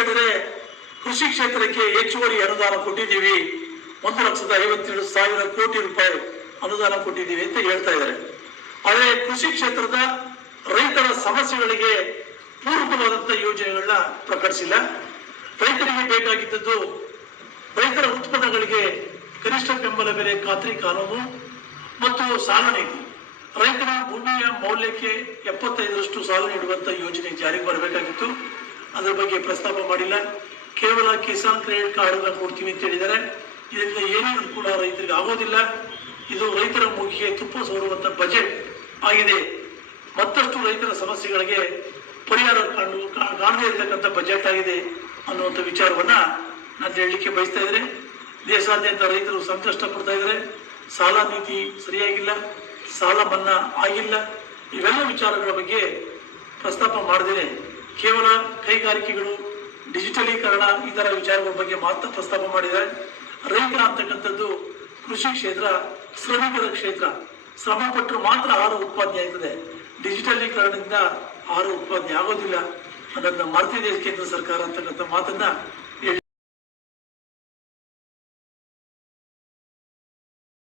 ಅಂತ ಕೃಷಿ ಕ್ಷೇತ್ರಕ್ಕೆ ಹೆಚ್ಚುವರಿ ಅನುದಾನ ಕೊಟ್ಟಿದ್ದೀವಿ. ಒಂದು ಲಕ್ಷದ ಐವತ್ತೇಳು ಸಾವಿರ ಕೋಟಿ ರೂಪಾಯಿ ಅನುದಾನ ಕೊಟ್ಟಿದ್ದೀವಿ ಅಂತ ಹೇಳ್ತಾ ಇದ್ದಾರೆ. ಆದರೆ ಕೃಷಿ ಕ್ಷೇತ್ರದ ರೈತರ ಸಮಸ್ಯೆಗಳಿಗೆ ಪೂರಕವಾದಂತಹ ಯೋಜನೆಗಳನ್ನ ಪ್ರಕಟಿಸಿಲ್ಲ. ರೈತರಿಗೆ ಬೇಕಾಗಿದ್ದದ್ದು ರೈತರ ಉತ್ಪನ್ನಗಳಿಗೆ ಕನಿಷ್ಠ ಬೆಂಬಲ ಬೆಲೆ ಖಾತ್ರಿ ಕಾನೂನು ಮತ್ತು ಸಾಲ ನೀತಿ. ರೈತರ ಭೂಮಿಯ ಮೌಲ್ಯಕ್ಕೆ ಎಪ್ಪತ್ತೈದರಷ್ಟು ಸಾಲ ನೀಡುವಂತ ಯೋಜನೆ ಜಾರಿಗೆ ಬರಬೇಕಾಗಿತ್ತು. ಅದರ ಬಗ್ಗೆ ಪ್ರಸ್ತಾಪ ಮಾಡಿಲ್ಲ. ಕೇವಲ ಕಿಸಾನ್ ಕ್ರೆಡಿಟ್ ಕಾರ್ಡ್ ಅನ್ನ ಕೊಡ್ತೀವಿ ಅಂತ ಹೇಳಿದ್ದಾರೆ. ಇದರಿಂದ ಏನೇ ಅನುಕೂಲ ರೈತರಿಗೆ ಆಗೋದಿಲ್ಲ. ಇದು ರೈತರ ಮೂಗಿಗೆ ತುಪ್ಪ ಸೋರುವಂತ ಬಜೆಟ್ ಆಗಿದೆ. ಮತ್ತಷ್ಟು ರೈತರ ಸಮಸ್ಯೆಗಳಿಗೆ ಪರಿಹಾರ ಕಾಣು ಕಾಣದೇ ಇರತಕ್ಕಂಥ ಬಜೆಟ್ ಆಗಿದೆ ಅನ್ನುವಂಥ ವಿಚಾರವನ್ನ ನಾನು ಹೇಳಲಿಕ್ಕೆ ಬಯಸ್ತಾ ಇದ್ರೆ ದೇಶಾದ್ಯಂತ ರೈತರು ಸಂಕಷ್ಟ ಪಡ್ತಾ ಇದ್ದಾರೆ. ಸಾಲ ನೀತಿ ಸರಿಯಾಗಿಲ್ಲ. ಸಾಲ ಮನ್ನಾ ಆಗಿಲ್ಲ. ಇವೆಲ್ಲ ವಿಚಾರಗಳ ಬಗ್ಗೆ ಪ್ರಸ್ತಾಪ ಮಾಡದೇನೆ. ಕೇವಲ ಕೈಗಾರಿಕೆಗಳು, ಡಿಜಿಟಲೀಕರಣ ಇತರ ತರ ವಿಚಾರಗಳ ಬಗ್ಗೆ ಮಾತ್ರ ಪ್ರಸ್ತಾಪ ಮಾಡಿದ್ದಾರೆ ರೈತ ಅಂತಕ್ಕಂಥದ್ದು ಕೃಷಿ ಕ್ಷೇತ್ರ, ಶ್ರಮಿಕರ ಕ್ಷೇತ್ರ. ಶ್ರಮ ಪಟ್ಟರು ಮಾತ್ರ ಆಹಾರ ಉತ್ಪಾದನೆ ಆಯ್ತದೆ ಡಿಜಿಟಲೀಕರಣದಿಂದ ಆಹಾರ ಉತ್ಪಾದನೆ ಆಗೋದಿಲ್ಲ. ಅದನ್ನು ಮರ್ತಿದೆ ಕೇಂದ್ರ ಸರ್ಕಾರ ಅಂತಕ್ಕಂಥ ಮಾತನ್ನ